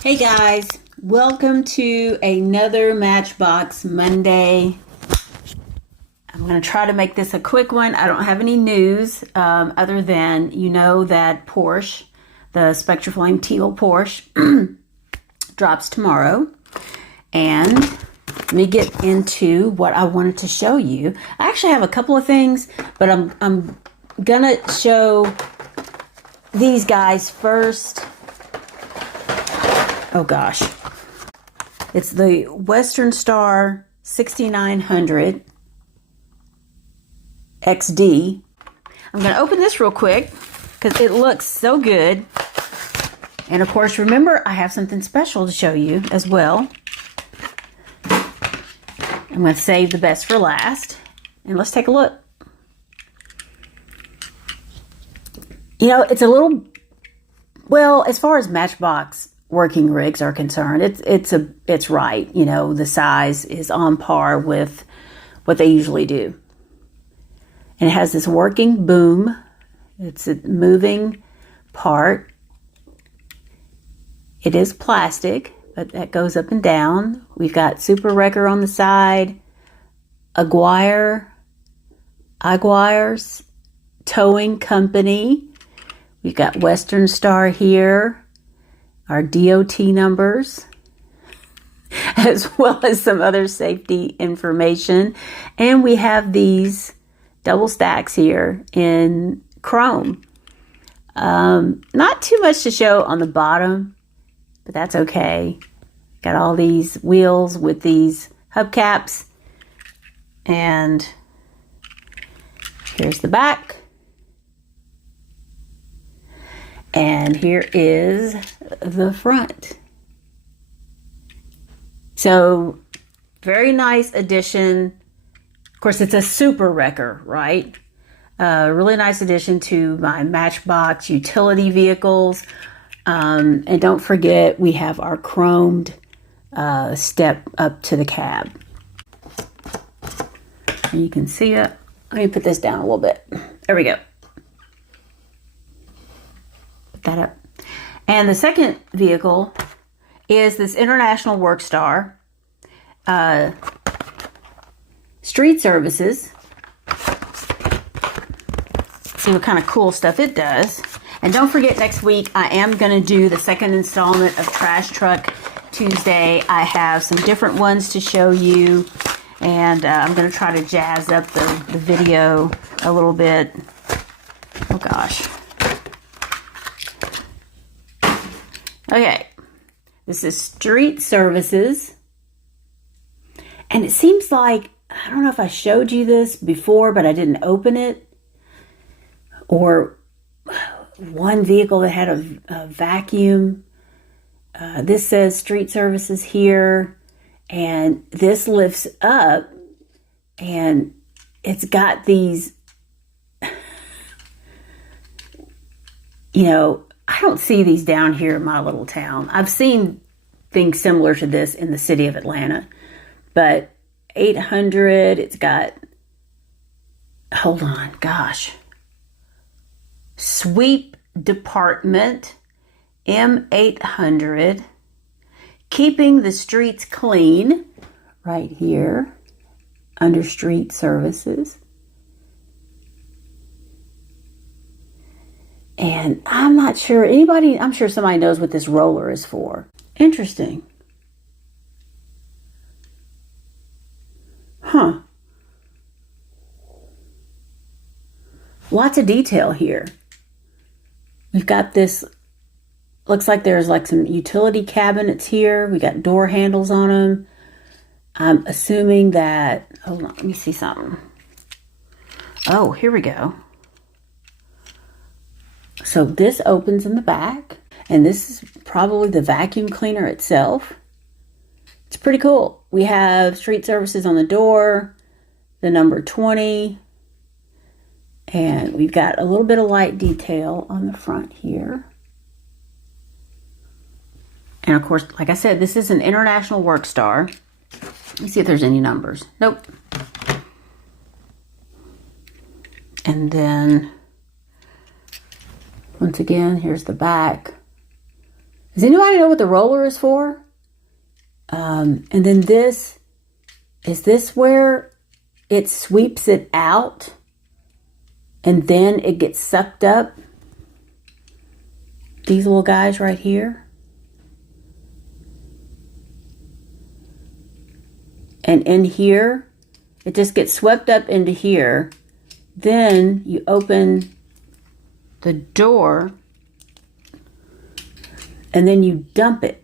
Hey guys, welcome to another Matchbox Monday. I'm going to try to make this a quick one. I don't have any news other than that Porsche, the Spectra Flame Teal Porsche, drops tomorrow. And let me get into what I wanted to show you. I actually have a couple of things, but I'm going to show these guys first. Oh gosh. It's the Western Star 6900 XD. I'm going to open this real quick because it looks so good. And of course, remember, I have something special to show you as well. I'm going to save the best for last. And let's take a look. It's a little, well, as far as Matchbox Working Rigs are concerned, it's right. The size is on par with what they usually do. And it has this working boom. It's a moving part. It is plastic, but that goes up and down. We've got Super Wrecker on the side, Aguirre's Towing Company. We've got Western Star here. Our DOT numbers, as well as some other safety information. And we have these double stacks here in chrome. Not too much to show on the bottom, but that's okay. Got all these wheels with these hubcaps. And here's the back. And here is the front. So, very nice addition. Of course, it's a Super Wrecker, right? Really nice addition to my Matchbox utility vehicles. And don't forget, we have our chromed step up to the cab. And you can see it. Let me put this down a little bit. There we go. That up. And the second vehicle is this International Workstar Street Services. See what kind of cool stuff it does. And don't forget, next week I am going to do the second installment of Trash Truck Tuesday. I have some different ones to show you, and I'm going to try to jazz up the video a little bit. Oh gosh. Okay, this is Street Services, and it seems like, I don't know if I showed you this before, but I didn't open it, or one vehicle that had a vacuum. This says Street Services here, and this lifts up, and it's got these, I don't see these down here in my little town. I've seen things similar to this in the city of Atlanta. But 800, it's got, hold on, gosh. Sweep Department, M800. Keeping the streets clean, right here, under Street Services. And I'm not sure, I'm sure somebody knows what this roller is for. Interesting. Huh. Lots of detail here. We've got this, looks like there's like some utility cabinets here. We got door handles on them. I'm assuming that, hold on, let me see something. Oh, here we go. So this opens in the back, and this is probably the vacuum cleaner itself. It's pretty cool. We have Street Services on the door, the number 20, and we've got a little bit of light detail on the front here. And of course, like I said, this is an International Workstar. Let me see if there's any numbers. Nope. And then, once again, here's the back. Does anybody know what the roller is for? And then this, is this where it sweeps it out and then it gets sucked up? These little guys right here. And in here, it just gets swept up into here. Then you open the door and then you dump it.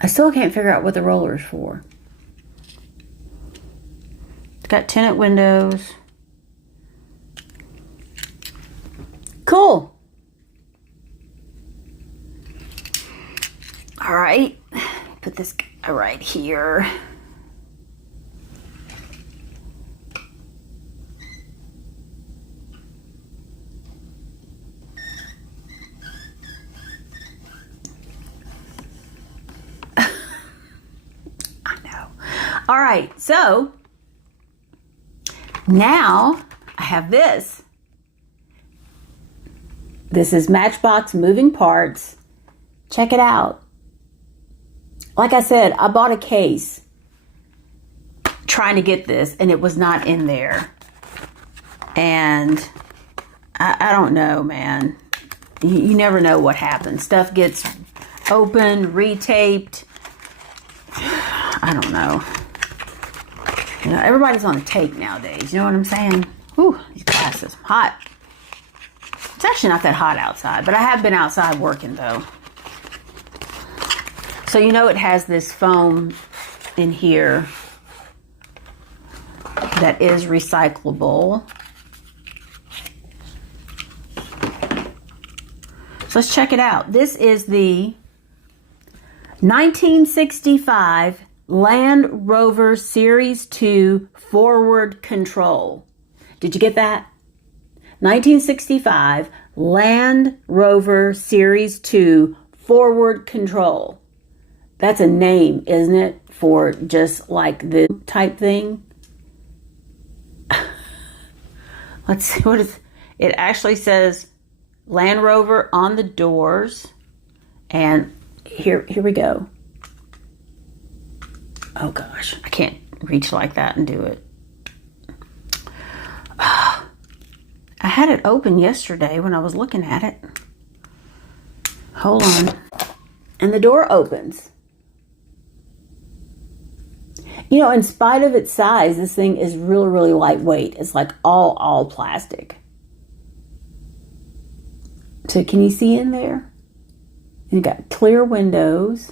I still can't figure out what the roller is for. It's got tinted windows. Cool. All right, put this guy right here. All right, so now I have this. This is Matchbox Moving Parts. Check it out. Like I said, I bought a case trying to get this, and it was not in there. And I don't know, man. You never know what happens. Stuff gets opened, retaped. I don't know. You know, everybody's on a tape nowadays. You know what I'm saying? Whew, these glasses. Hot. It's actually not that hot outside, but I have been outside working, though. So you know it has this foam in here that is recyclable. So let's check it out. This is the 1965 Land Rover Series 2 forward control. Did you get that? 1965 Land Rover Series 2 forward control. That's a name, isn't it? For just like this type thing. Let's see, what is it? Actually says Land Rover on the doors. And here we go. Oh gosh, I can't reach like that and do it. I had it open yesterday when I was looking at it. Hold on. And the door opens. You know, in spite of its size, this thing is really, really lightweight. It's like all plastic. So can you see in there? And you got clear windows.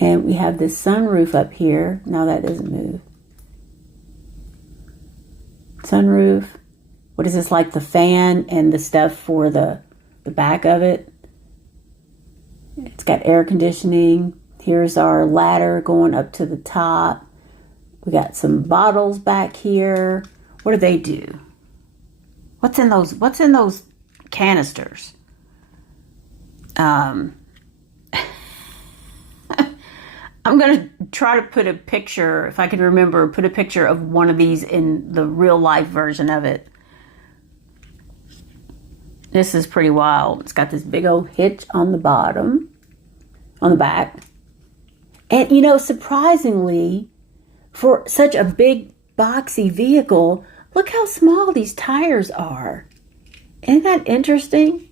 And we have this sunroof up here. Now that doesn't move. Sunroof. What is this, like the fan and the stuff for the back of it? It's got air conditioning. Here's our ladder going up to the top. We got some bottles back here. What do they do? What's in those canisters? I'm going to try to put a picture, if I can remember, put a picture of one of these in the real life version of it. This is pretty wild. It's got this big old hitch on the bottom, on the back. And, you know, surprisingly, for such a big, boxy vehicle, look how small these tires are. Isn't that interesting?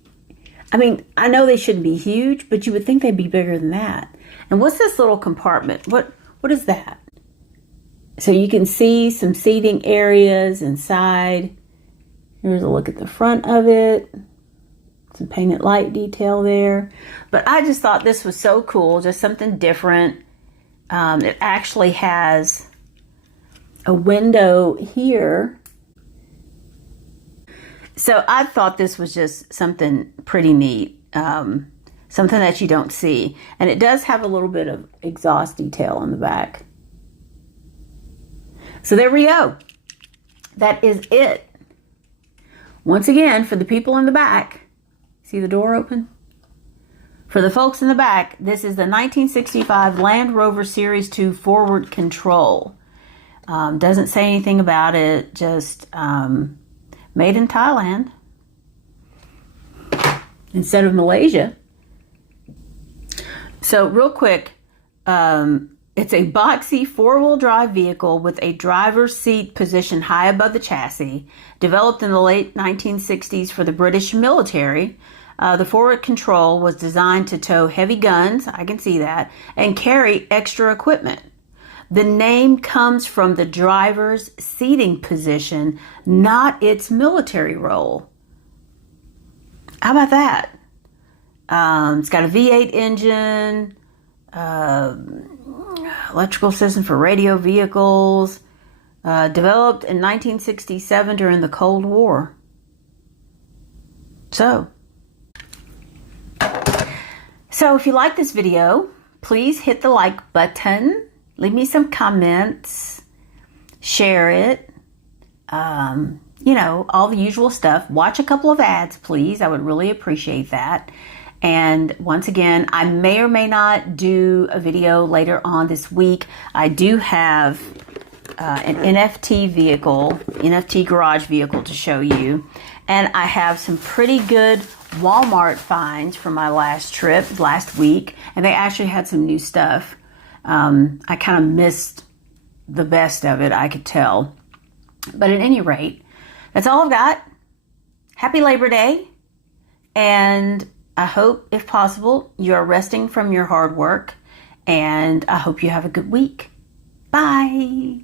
I mean, I know they shouldn't be huge, but you would think they'd be bigger than that. And what's this little compartment? What is that? So you can see some seating areas inside. Here's a look at the front of it. Some painted light detail there. But I just thought this was so cool, just something different. It actually has a window here. So I thought this was just something pretty neat. Something that you don't see. And it does have a little bit of exhaust detail on the back. So there we go. That is it. Once again, for the people in the back, see the door open? For the folks in the back, this is the 1965 Land Rover Series 2 forward control. Doesn't say anything about it, just made in Thailand instead of Malaysia. So real quick, it's a boxy four-wheel drive vehicle with a driver's seat positioned high above the chassis, developed in the late 1960s for the British military. The forward control was designed to tow heavy guns, I can see that, and carry extra equipment. The name comes from the driver's seating position, not its military role. How about that? It's got a V8 engine, electrical system for radio vehicles, developed in 1967 during the Cold War. So if you like this video, please hit the like button, leave me some comments, share it, all the usual stuff. Watch a couple of ads, please. I would really appreciate that. And once again, I may or may not do a video later on this week. I do have an NFT garage vehicle to show you. And I have some pretty good Walmart finds from my last trip last week. And they actually had some new stuff. I kind of missed the best of it, I could tell. But at any rate, that's all I've got. Happy Labor Day. And I hope, if possible, you are resting from your hard work. And I hope you have a good week. Bye.